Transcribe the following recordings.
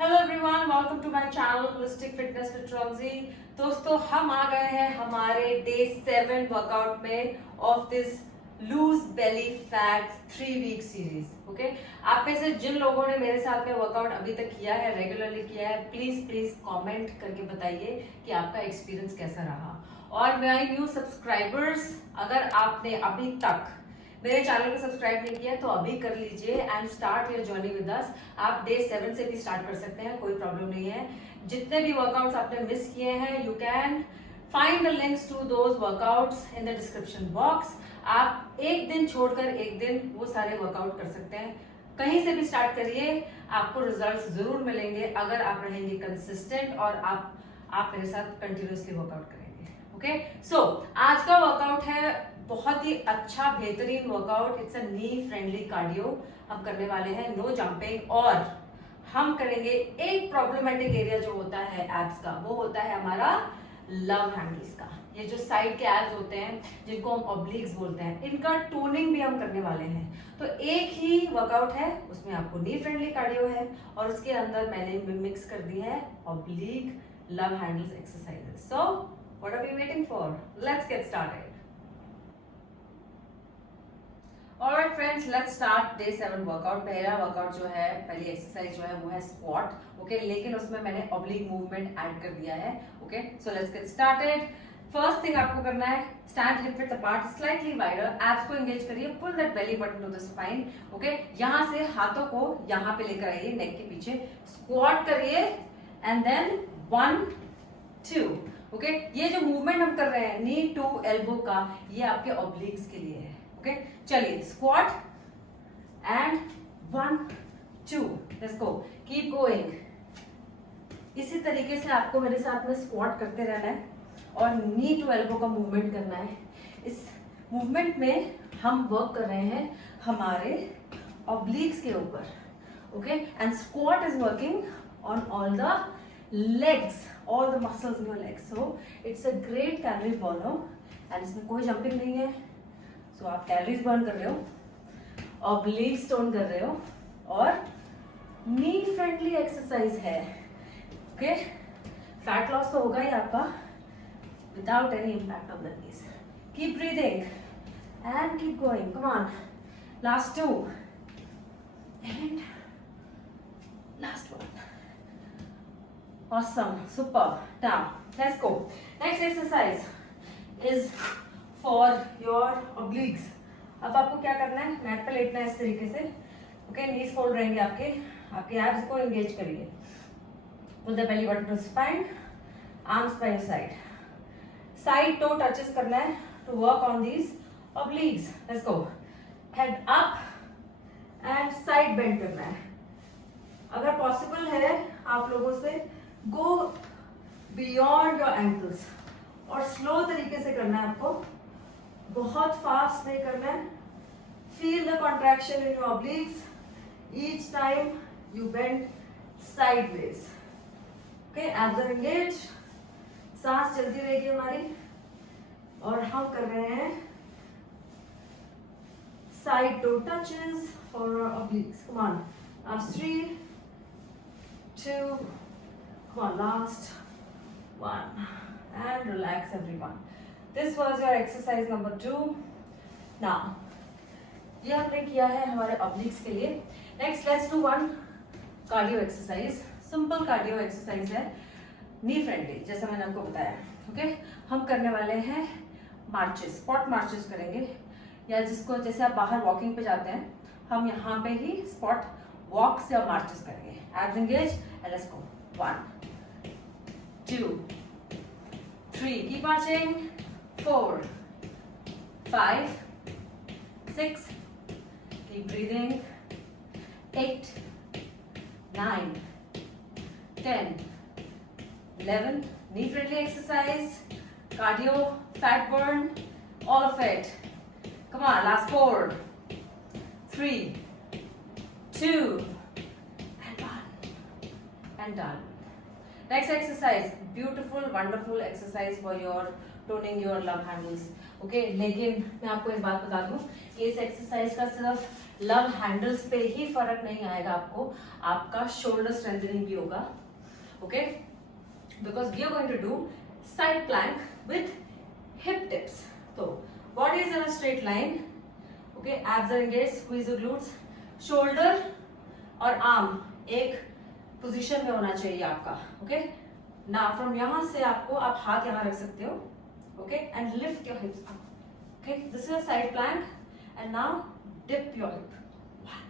Hello everyone, welcome to my channel holistic fitness with ट्रॉन्जी। दोस्तों, हम आ गए हैं हमारे डे 7 वर्कआउट में of this loose belly fat 3 week series. Okay, आप में से जिन लोगों ने मेरे साथ में वर्कआउट अभी तक किया है, रेगुलरली किया है, प्लीज प्लीज कमेंट करके बताइए कि आपका एक्सपीरियंस कैसा रहा। और माय न्यू सब्सक्राइबर्स, अगर आपने अभी तक मेरे चैनल को सब्सक्राइब नहीं किया तो अभी कर लीजिए and start your journey with us. आप डे 7 से भी स्टार्ट कर सकते हैं, कोई प्रॉब्लम नहीं है। जितने भी वर्कआउट्स आपने मिस किए हैं, you can find the links to those workouts in the description box. आप एक दिन छोड़कर एक दिन वो सारे वर्कआउट कर सकते हैं। कहीं से भी स्टार्ट करिए, आपको रिजल्ट्स जरूर मिलेंगे अगर आप रहेंगे कंसिस्टेंट और आप मेरे साथ कंटिन्यूअसली वर्कआउट करेंगे। ओके, सो आज का वर्कआउट है बहुत ही अच्छा बेहतरीन workout. It's a knee friendly cardio. हम करने वाले हैं नो जंपिंग, और हम करेंगे एक प्रॉब्लमेटिक एरिया जो होता है एब्स का, वो होता है हमारा लव हैंडल्स का। ये जो साइड के एब्स होते हैं जिनको हम ऑब्लिक्स बोलते हैं, इनका टोनिंग भी हम करने वाले हैं। तो एक ही वर्कआउट है, उसमें आपको नी फ्रेंडली कार्डियो है और उसके अंदर मैंने मिक्स कर दी है oblique love handles exercises. So what are we waiting for? Let's get started. Alright friends, let's start day 7 workout. पहला वर्कआउट जो है, पहली एक्सरसाइज जो है वो है स्क्वाट। ओके, लेकिन उसमें मैंने ऑब्लिक मूवमेंट ऐड कर दिया है। Okay, so let's get started. First thing आपको करना है, stand hip width apart, slightly wider, abs को एंगेज करिए, pull that belly button to the spine. Okay, यहां से हाथों को यहां पे लेकर आइए, नेक के पीछे, स्क्वाट करिए एंड देन 1 2। ओके, ये जो मूवमेंट हम कर रहे हैं नी टू एल्बो का, ये आपके ऑब्लिक्स के लिए है। ओके, चलिए squat and 1 2, let's go, keep going. इसी तरीके से आपको मेरे साथ में स्क्वाट करते रहना है और नी टू एल्बो का मूवमेंट करना है। इस मूवमेंट में हम वर्क कर रहे हैं हमारे ऑब्लिक्स के ऊपर। Okay, and squat is working on all the legs, all the muscles in your legs, so it's a great calorie burner and इसमें कोई जंपिंग नहीं है। so आप कैलोरीज बर्न कर रहे हो, ऑब्लिक्स टोन कर रहे हो और नी फ्रेंडली एक्सरसाइज है। ओके, फैट लॉस तो होगा ही आपका without any impact on the knees. Keep breathing and keep going, come on, last 2 and last 1। Awesome, super. Now, let's go. Next exercise is for your obliques. अब आपको क्या करना है, mat पे लेटना है इस तरीके से। ओके, नीज फोल्ड रहेंगे आपके एब्स को एंगेज करिए, pull the belly button to spine, arms by your side, side toe touches करना है to work on these obliques. Let's go. Head up and side bend करना है। अगर पॉसिबल है आप लोगों से, गो बियॉन्ड योर एंकल्स और स्लो तरीके से करना है आपको, बहुत फास्ट नहीं करना है। Feel the contraction in your obliques each time you bend sideways. Okay, abs are engage, सांस चलती रहेगी हमारी और हम कर रहे हैं side toe touches for obliques. Come on, last 3 2, come on, last 1 and relax everyone. This was your exercise number 2. Now ये हमने किया है हमारे ऑब्लिक्स के लिए। Next let's do 1 cardio exercise. Simple cardio exercise है, नी फ्रेंडली, जैसा मैंने आपको बताया। ओके, हम करने वाले हैं मार्चेस, स्पॉट मार्चेस करेंगे, या जिसको जैसे आप बाहर वॉकिंग पे जाते हैं, हम यहाँ पे ही स्पॉट वॉक से मार्चेस करेंगे। Abs engage and let's go. 1 2 3, keep marching, 4 5 6, keep breathing, 8 9 10 11, knee friendly exercise, cardio, fat burn, all of it. Come on, last 4 3 2 and 1 and done. Next exercise, beautiful wonderful exercise for your toning your love handles. Okay, लेकिन मैं आपको एक बात बता दूं कि इस exercise का सिर्फ लव हैंडल्स पे ही फर्क नहीं आएगा आपको, आपका शोल्डर स्ट्रेंथनिंग भी होगा. Okay, because we are going to do side plank with hip tips. तो body is in a straight line. Okay, abs are engaged, squeeze your glutes. Shoulder और आर्म एक पोजीशन में होना चाहिए आपका. ओके, ना फ्रॉम यहां से आपको, आप हाथ यहां रख सकते हो. Okay, and lift your hips up. Okay, this is a side plank and now dip your hip. 1,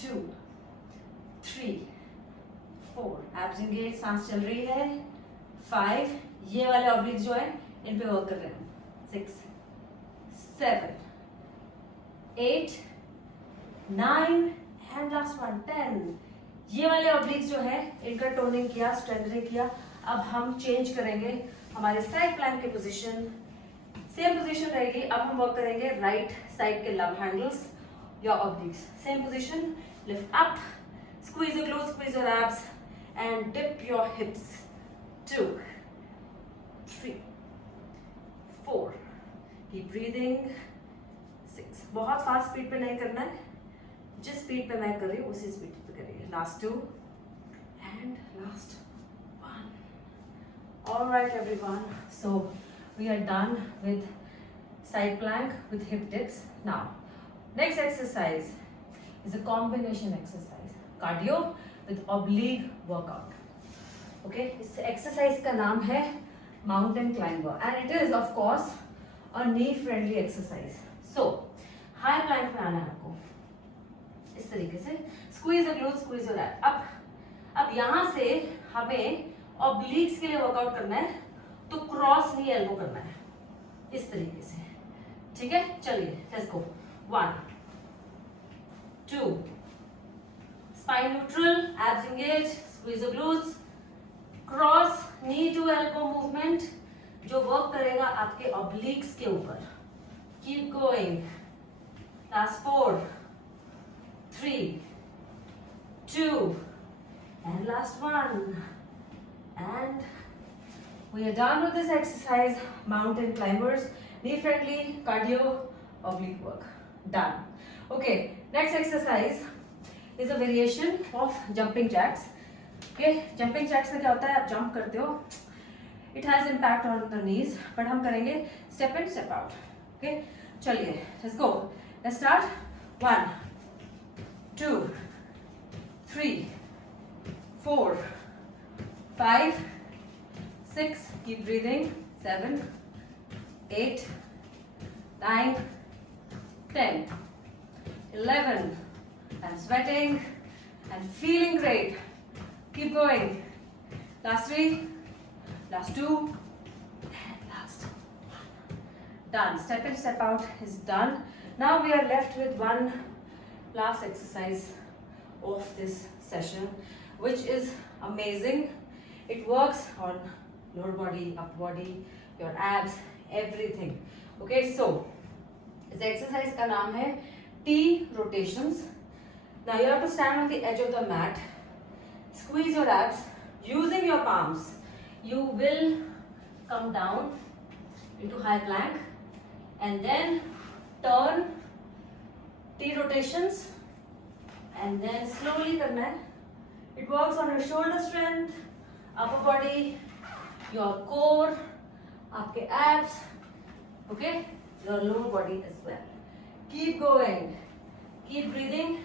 2, 3, 4. abs engaged, सांस चल रही है. 5. ये वाले ऑब्लिक्स जो है इन पे वर्क कर रहे हैं. 6, 7, 8, 9 एंड लास्ट वन 10. ये वाले ऑब्लिक्स जो है इनका टोनिंग किया, स्ट्रेंथनिंग किया. अब हम चेंज करेंगे हमारे साइड प्लैंक की पोजीशन. सेम पोजीशन रहेगी. अब हम वर्क करेंगे राइट साइड के लव हैंडल्स या obliques. Same position, lift up, squeeze your glutes, squeeze your abs and dip your hips. 2, 3, 4. Keep breathing. 6. बहुत फास्ट स्पीड पे नहीं करना है, जिस स्पीड पे मैं कर रही हूँ उसी स्पीड पे करेंगे. Last 2 and last 1. Alright everyone, so we are done with side plank with hip dips. Now next exercise is a combination exercise, cardio with oblique workout. Okay, इस exercise का नाम है mountain climber and it is of course a knee friendly exercise. So high plank में आना है आपको इस तरीके से. squeeze your glutes, squeeze your ab. अब यहाँ से हमें obliques के लिए वर्कआउट करना है, तो क्रॉस नी एल्बो करना है इस तरीके से. ठीक है, चलिए let's go. 1, 2. Spine neutral, abs engage, squeeze your glutes. Cross knee to elbow movement जो वर्क करेगा आपके ऑब्लिक्स के ऊपर. Keep going. Last 4, 3, 2 and last 1 and we are done with this exercise. Mountain climbers, knee friendly, cardio, oblique work. Done. Okay, next exercise is a variation of jumping jacks. Okay, jumping jacks में क्या होता है, आप jump करते हो, it has impact on the knees, but हम करेंगे step in, step out. Okay, चलिए let's go. Let's start. 1, 2, 3, 4, 5, 6. Keep breathing. 7, 8, 9, 10, 11. I'm sweating and feeling great. Keep going. Last 3, last 2, and last 1. Done. Step in, step out is done. Now we are left with one last exercise of this session, which is amazing. It works on lower body, upper body, your abs, everything. Okay, so इस exercise का नाम है T rotations. Now you have to stand on the edge of the mat, squeeze your abs using your palms. You will come down into high plank and then turn T rotations and then slowly करना है. It works on your shoulder strength, upper body, your core, आपके abs, okay, your lower body as well. Keep going, keep breathing.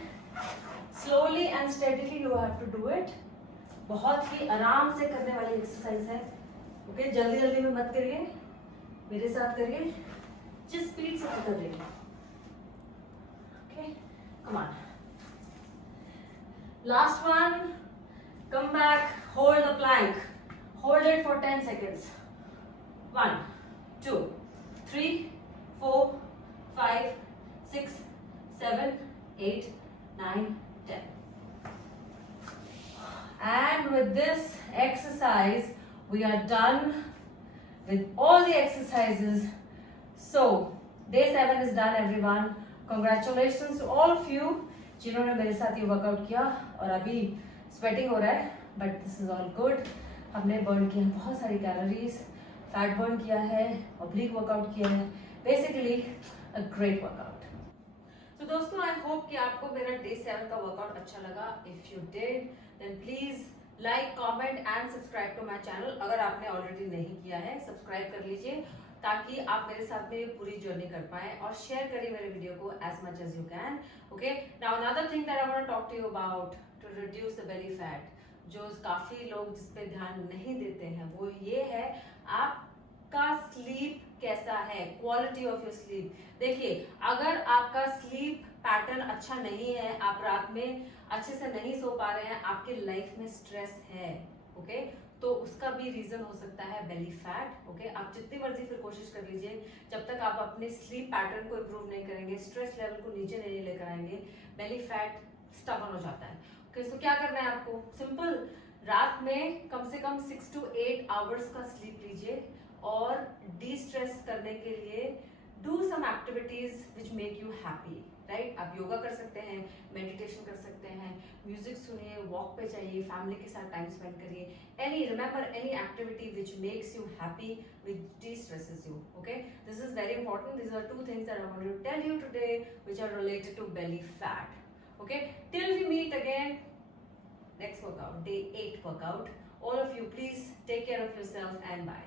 Slowly and steadily you have to do it. बहुत ही आराम से करने वाली exercise है. okay, जल्दी जल्दी में मत करिए, मेरे साथ करिए, जिस स्पीड से कर रही है. okay, come on. Last one. Come back, hold the plank. Hold it for 10 seconds. 1, 2, 3, 4, 5, 6, 7, 8, 9, 10. And with this exercise, we are done with all the exercises. So, day 7 is done, everyone. Congratulations to all of you जिन्होंने मेरे साथ ये workout किया. और अभी sweating हो रहा है, but this is all good. हमने बर्न किया है बहुत सारी कैलोरीज, फैट बर्न किया है, ऑब्लिक वर्कआउट किया है, बेसिकली अ ग्रेट वर्कआउट. तो दोस्तों आई होप कि आपको मेरा डे 7 का वर्कआउट अच्छा लगा. If you did then please like, comment and subscribe to my channel. अगर आपने ऑलरेडी नहीं किया है सब्सक्राइब कर लीजिए ताकि आप मेरे साथ में पूरी जर्नी कर पाए, और शेयर करिए मेरे वीडियो को as much as you can. Okay, now another thing that I want to talk to you about to reduce the belly fat, जो काफी लोग जिस पे ध्यान नहीं देते हैं, वो ये है आपका स्लीप कैसा है, क्वालिटी ऑफ योर स्लीप. देखिए, अगर आपका स्लीप पैटर्न अच्छा नहीं है, आप रात में अच्छे से नहीं सो पा रहे हैं, आपके लाइफ में स्ट्रेस है, ओके, तो उसका भी रीजन हो सकता है बेली फैट. ओके, आप जितनी मर्जी फिर कोशिश कर लीजिए, जब तक आप अपने स्लीप पैटर्न को इम्प्रूव नहीं करेंगे, स्ट्रेस लेवल को नीचे नहीं लेकर आएंगे, बेली फैट स्टबर्न हो जाता है. ओके, सो क्या करना है आपको? सिंपल, रात में कम से कम 6 to 8 आवर्स का स्लीप लीजिए, और डी स्ट्रेस करने के लिए do some activities which make you happy. Right, आप योगा कर सकते हैं, मेडिटेशन कर सकते हैं, म्यूजिक सुनिए, वॉक पे जाइए, फैमिली के साथ टाइम स्पेंड करिए. Any activity which makes you happy, which destresses you. Okay, this is very important. This are 2 things that I want to tell you today which are related to belly fat. Okay, till we meet again, next workout, day 8 workout. All of you, please take care of yourself and bye.